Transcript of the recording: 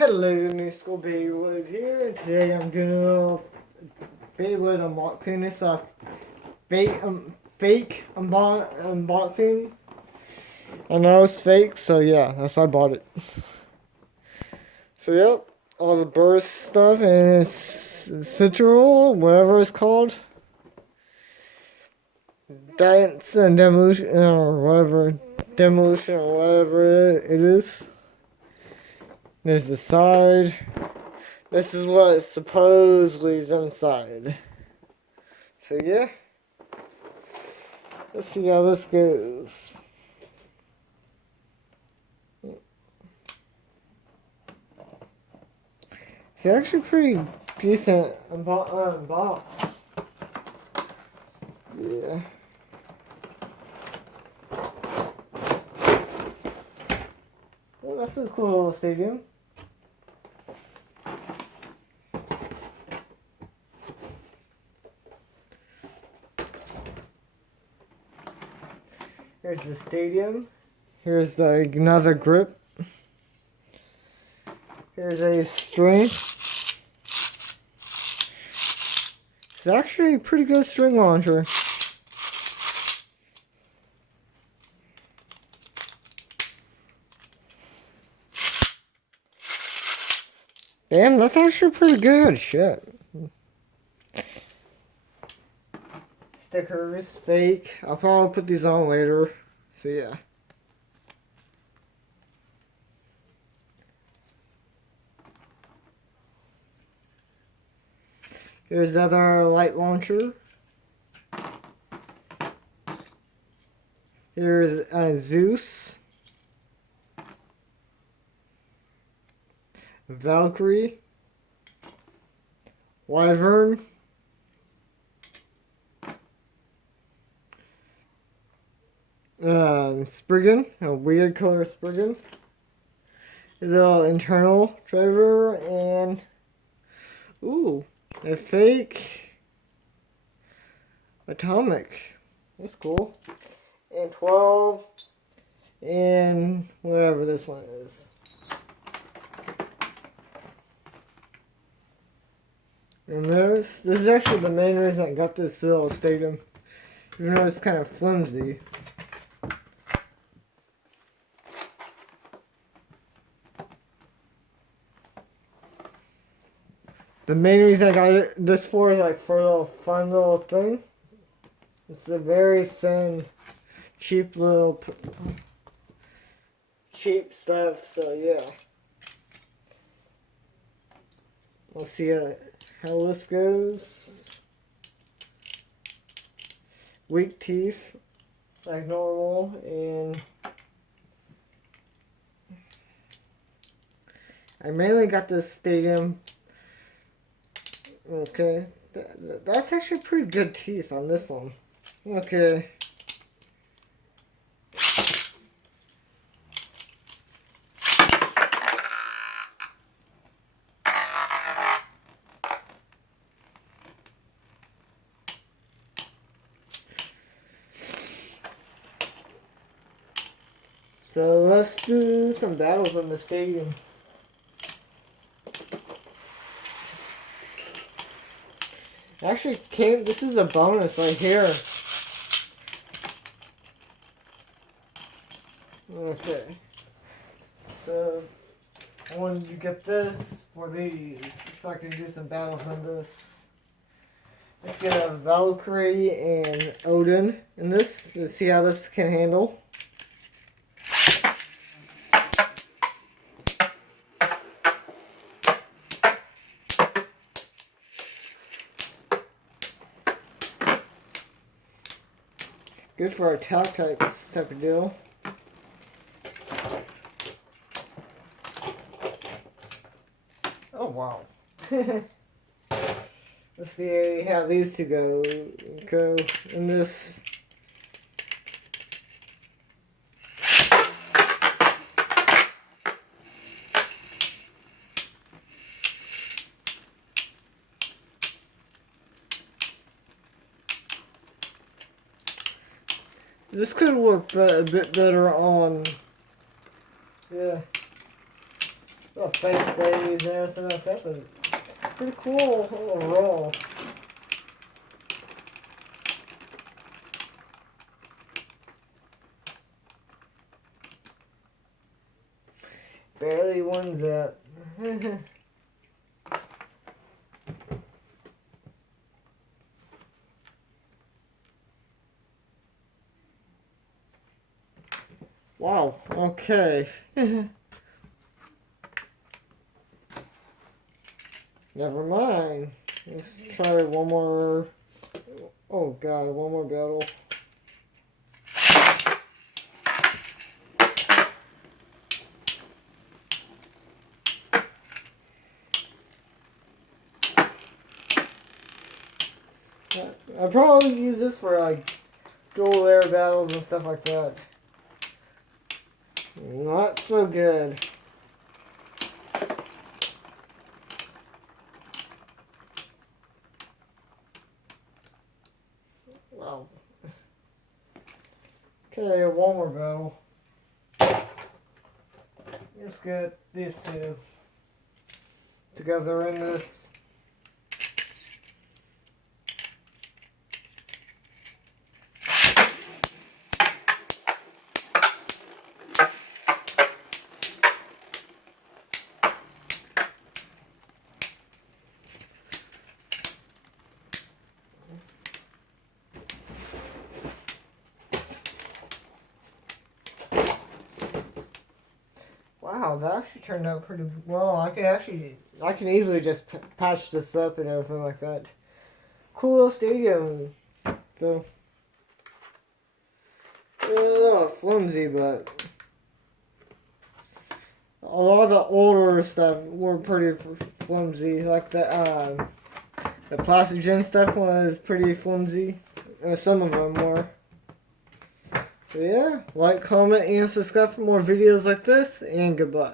Hello, New School Beyblade here, and today I'm doing a little Beyblade unboxing. It's a fake unboxing. I know it's fake, so yeah, that's why I bought it. So yep, all the burst stuff and it's Citral, whatever it's called. Dance and demolition or whatever, demolition or whatever it is. There's the side. This is what supposedly is inside. So yeah. Let's see how this goes. It's actually pretty decent box. Yeah. Well, that's a cool little stadium. Here's the stadium. Here's another grip. Here's a string. It's actually a pretty good string launcher. Damn, that's actually pretty good. Shit. Stickers, fake. I'll probably put these on later. So yeah. Here's the other light launcher. Here's Zeus. Valkyrie. Wyvern. Spriggan, a weird color Spriggan. A little internal driver and ooh, a fake atomic. That's cool. And 12 and whatever this one is. And this is actually the main reason I got this little stadium. Even though it's kind of flimsy. The main reason I got this for is like for a little fun little thing. It's a very thin, cheap stuff. So yeah, we'll see how this goes. Weak teeth, like normal, and I mainly got this stadium. Okay, that's actually pretty good teeth on this one. Okay. So let's do some battles in the stadium. Actually, this is a bonus right here. Okay. So, I wanted to get this for these, so I can do some battles on this. Let's get a Valkyrie and Odin in this, to see how this can handle. Good for attack types type of deal. Oh wow. Let's see how these two go in this. This could work a bit better on, yeah. Fake days and everything like that, but pretty cool overall. Barely wins that. Wow, okay. Never mind. Let's try one more. Oh god, one more battle. I'd probably use this for like dual air battles and stuff like that. Not so good. Wow. Okay, one more battle. Let's get these two together in this. Wow, that actually turned out pretty well. I can easily just patch this up and everything like that. Cool little stadium, though. A little flimsy, but a lot of the older stuff were pretty flimsy. Like the plastic stuff was pretty flimsy. Some of them were. So yeah, like, comment, and subscribe for more videos like this, and goodbye.